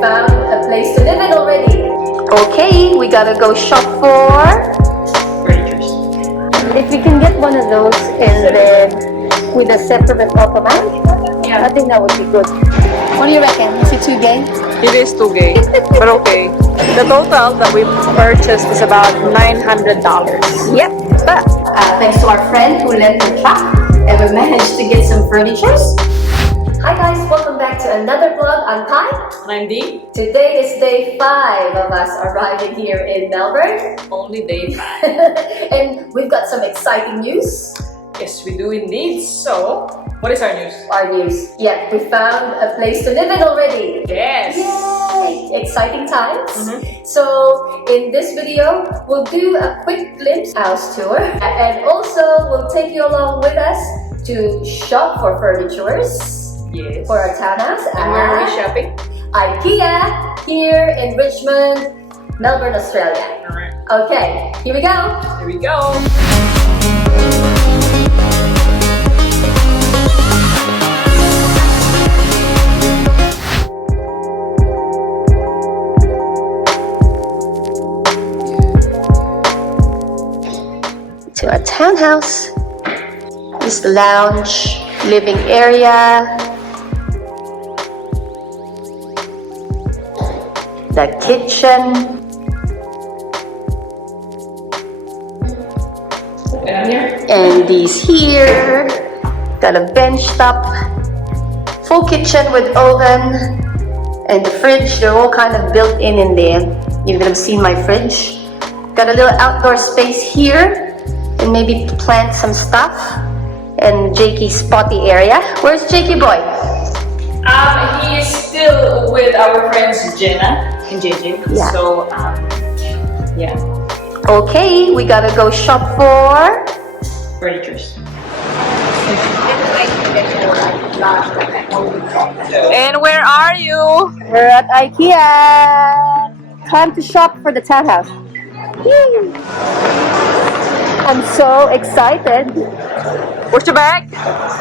found a place to live in already. Okay, we gotta go shop for furnitures. If we can get one of those and then with a separate ottoman, I think that would be good. What do you reckon? Is it too gay? It is too gay, but okay. The total that we purchased is about $900. Yep, but thanks to our friend who lent the truck and we managed to get some furnitures. Hi guys, welcome back to another vlog. I'm Kai. And I'm Dee. Today is day 5 of us arriving here in Melbourne. Only day 5. And we've got some exciting news. Yes, we do indeed. So, what is our news? Our news. Yeah, we found a place to live in already. Yes! Yay! Exciting times. So, in this video, we'll do a quick glimpse house tour. And also, we'll take you along with us to shop for furnitures. Yes. For our townhouse. And where are we shopping? IKEA here in Richmond, Melbourne, Australia. Alright. Okay, here we go. Here we go. To our townhouse. This is the lounge, living area. The kitchen. And these here. Got a bench top. Full kitchen with oven. And the fridge, they're all kind of built in there. You would have seen my fridge. Got a little outdoor space here. And maybe plant some stuff. And Jakey's potty area. Where's Jakey boy? He is still with our friends Jenna and JJ. Yeah. So, yeah. Okay, we gotta go shop for Furnitures. And where are you? We're at IKEA. Time to shop for the townhouse. Yay. I'm so excited. Where's your bag?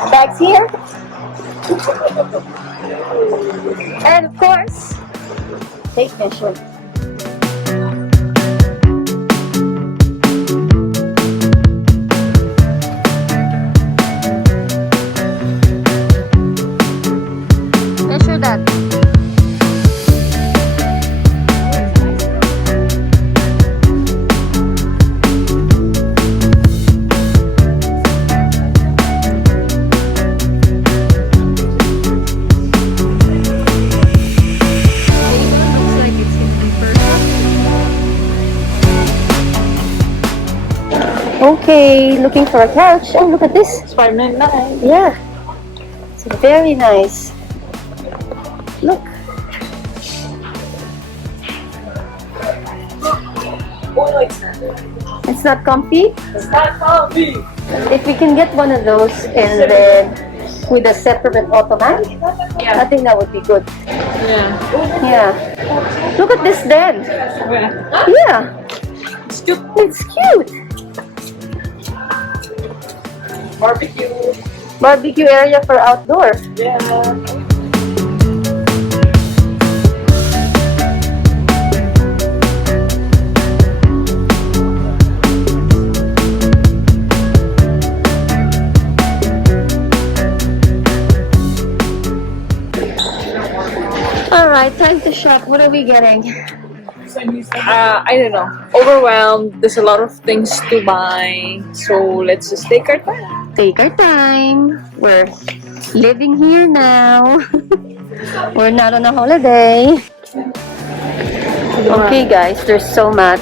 Bag's here. And of course, tape measure. Measure that. Okay, looking for a couch. Oh, look at this. It's $5.99. Yeah, it's very nice. Look. Oh, no, it's not. It's not comfy. It's not comfy. If we can get one of those and then with a separate ottoman, I think that would be good. Yeah. Yeah. Look at this then. Yeah. It's cute. It's cute. Barbecue area for outdoor. Yeah. Alright, time to shop. What are we getting? I don't know. Overwhelmed. There's a lot of things to buy. So let's just take our time. Take our time. We're living here now. We're not on a holiday. Okay guys, there's so much.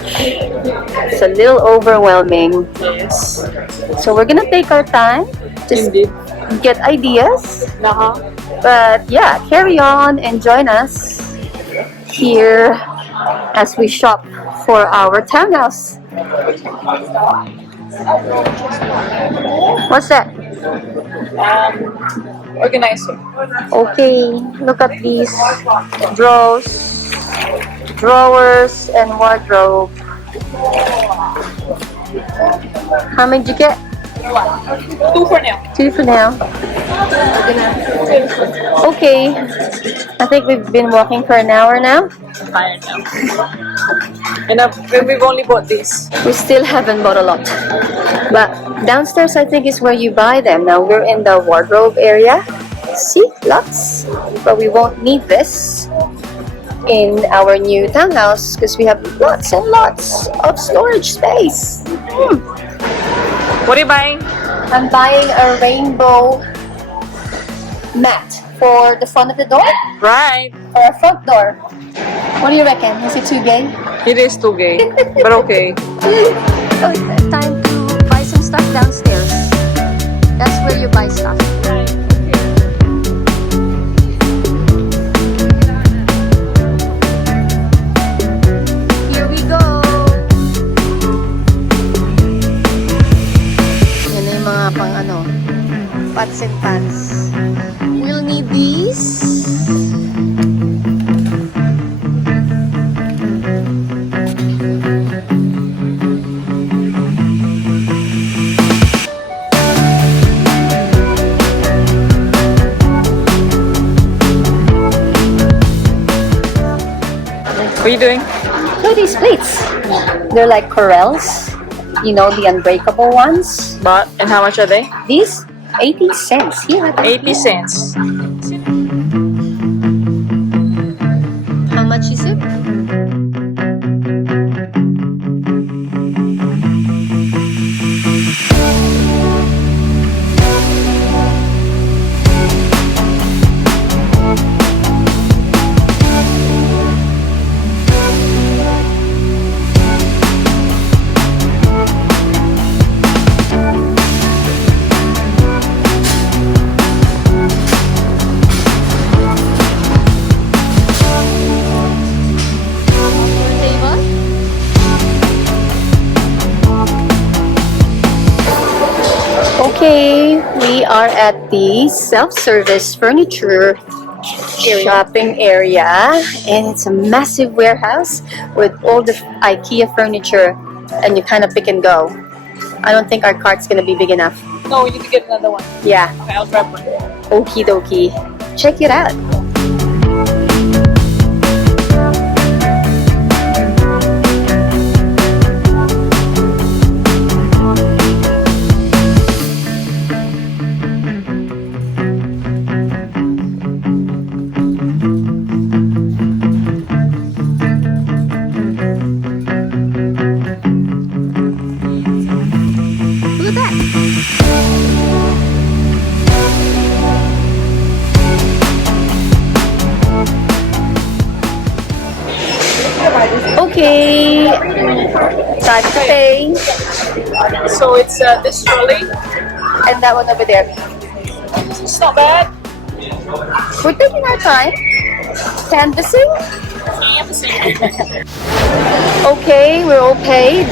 It's a little overwhelming. Yes. So we're gonna take our time. Just Indeed. get ideas. Uh-huh. But yeah, carry on and join us here as we shop for our townhouse. What's that? Organizer. Okay, look at these drawers and wardrobe. How many did you get? One. Two for now. 2 for now. Okay. I think we've been walking for an hour now. Tired now. And we've only bought this. We still haven't bought a lot. But downstairs, I think, is where you buy them. Now we're in the wardrobe area. See, lots. But we won't need this in our new townhouse because we have lots and lots of storage space. What are you buying? I'm buying a rainbow mat for the front of the door Right. or a front door. What do you reckon? Is it too gay? It is too gay, but okay. Oh, it's time to buy some stuff downstairs. That's where you buy stuff. Here we go. Yan na yung mga pang ano, pots and pans. We'll need these. What are you doing? Look at these plates. They're like corals. You know, the unbreakable ones. But, and how much are they? These, 80 cents. Here, 80 cents. How much is it? Okay, we are at the self-service furniture shopping area, and it's a massive warehouse with all the IKEA furniture, and you kind of pick and go. I don't think our cart's gonna be big enough. No, we need to get another one. Yeah, Okay, I'll grab one. okie dokie. Check it out. Look at that. Okay, time to pay. So it's this trolley. And that one over there. It's not bad. We're taking our time. Canvassing. Okay, we're all paid.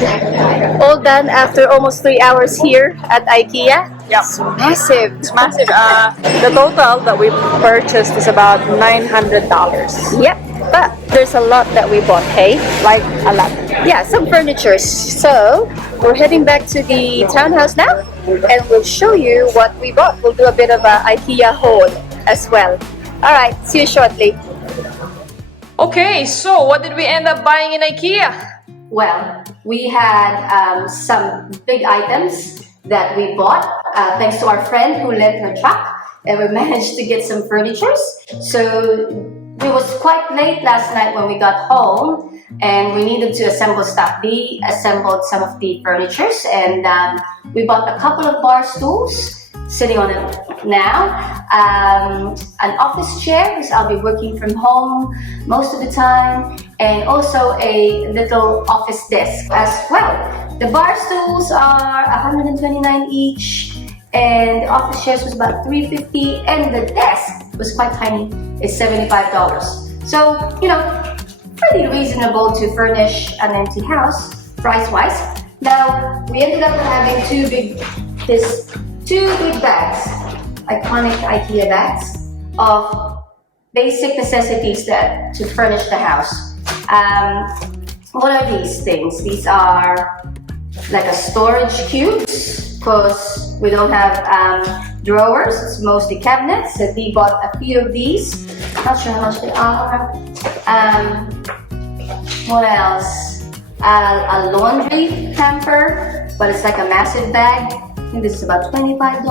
All done after almost 3 hours here at IKEA. Yeah. It's massive. It's massive. The total that we purchased is about $900. Yep, but there's a lot that we bought, hey? Like a lot. Yeah, some furniture. So, we're heading back to the townhouse now, and we'll show you what we bought. We'll do a bit of a IKEA haul as well. Alright, see you shortly. Okay, so what did we end up buying in IKEA? Well, we had some big items that we bought thanks to our friend who lent her truck, and we managed to get some furnitures. So it was quite late last night when we got home, and we needed to assemble stuff. We assembled some of the furnitures, and we bought a couple of bar stools sitting on it now, an office chair because I'll be working from home most of the time, and also a little office desk as well. The bar stools are $129 each, and the office chairs was about $350, and the desk was quite tiny, it's $75. So, you know, pretty reasonable to furnish an empty house price-wise. Now, we ended up having two big bags, iconic IKEA bags of basic necessities that to furnish the house. What are these things? These are like a storage cubes, because We don't have drawers, it's mostly cabinets. So we bought a few of these. Not sure how much they are. What else? A laundry hamper, but it's like a massive bag. I think this is about $25.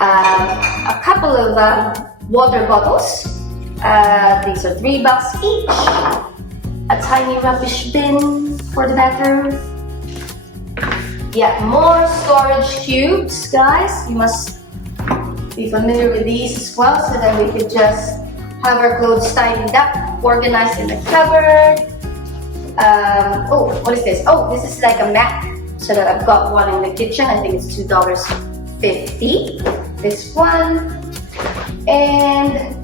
A couple of water bottles. These are $3 each. A tiny rubbish bin for the bathroom. Yeah, more storage cubes, guys. You must be familiar with these as well, so that we could just have our clothes tidied up, organized in the cupboard. Oh, what is this? Oh, this is like a mat. So that I've got one in the kitchen. I think it's $2.50. This one. And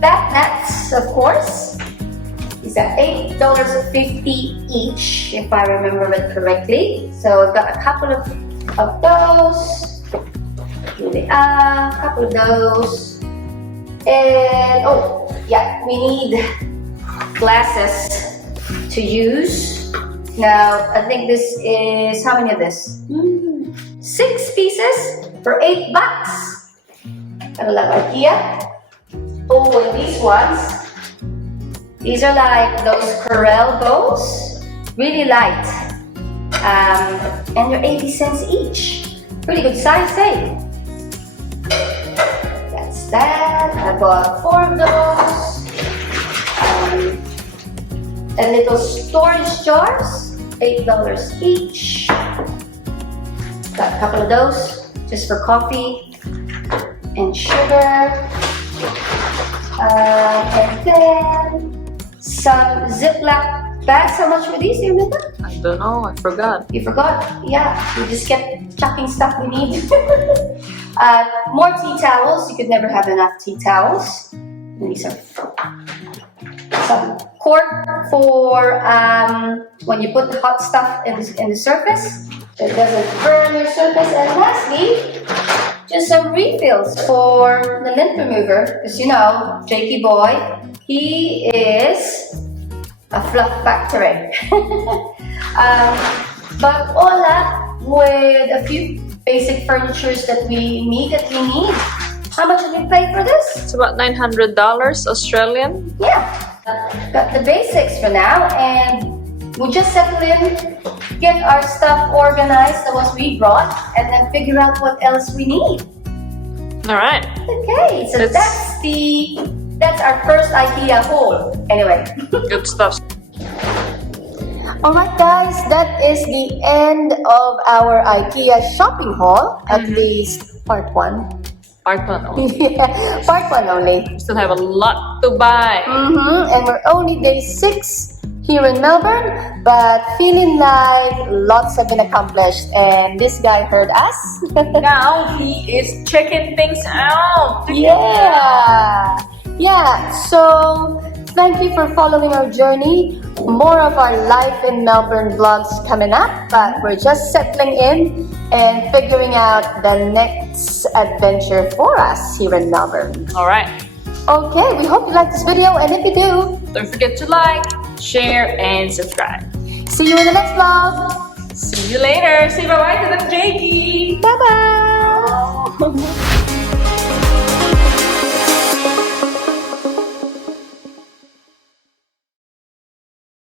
bath mats, of course. These are $8.50 each, if I remember it correctly. So I've got a couple of those. Here they are, a couple of those. And oh, yeah, we need glasses to use. Now, I think this is, how many of this? 6 pieces for $8. I love IKEA. Oh, and these ones. These are like those Corel bowls, really light, and they're 80 cents each. Pretty good size, eh? That's that. I bought 4 of those. And little storage jars, $8 each. Got a couple of those just for coffee and sugar. And then some Ziploc bags. How much were these? Do you remember? I don't know. I forgot. You forgot? Yeah. We just kept chucking stuff we need. More tea towels. You could never have enough tea towels. And these are some cork for when you put the hot stuff in the surface, so it doesn't burn your surface. And lastly, just some refills for the lint remover, because you know, Jakey boy, he is a fluff factory. But all that with a few basic furnitures that we need. How much did we pay for this? It's about $900 Australian. Yeah, got the basics for now, and we'll just settle in, get our stuff organized, the ones we brought, and then figure out what else we need. All right. Okay, so that's our first IKEA haul. Anyway. Good stuff. Alright guys, that is the end of our IKEA shopping haul, at least part 1. Part 1 only. Yeah, part 1 only. We still have a lot to buy. And we're only day 6 here in Melbourne, but feeling like lots have been accomplished, and this guy heard us. Now he is checking things out. Yeah, so thank you for following our journey. More of our life in Melbourne vlogs coming up, but we're just settling in and figuring out the next adventure for us here in Melbourne. All right. Okay, we hope you like this video, and if you do, Don't forget to like, share, and subscribe. see you in the next vlog. See you later. Say bye-bye to the Jakey. Bye-bye.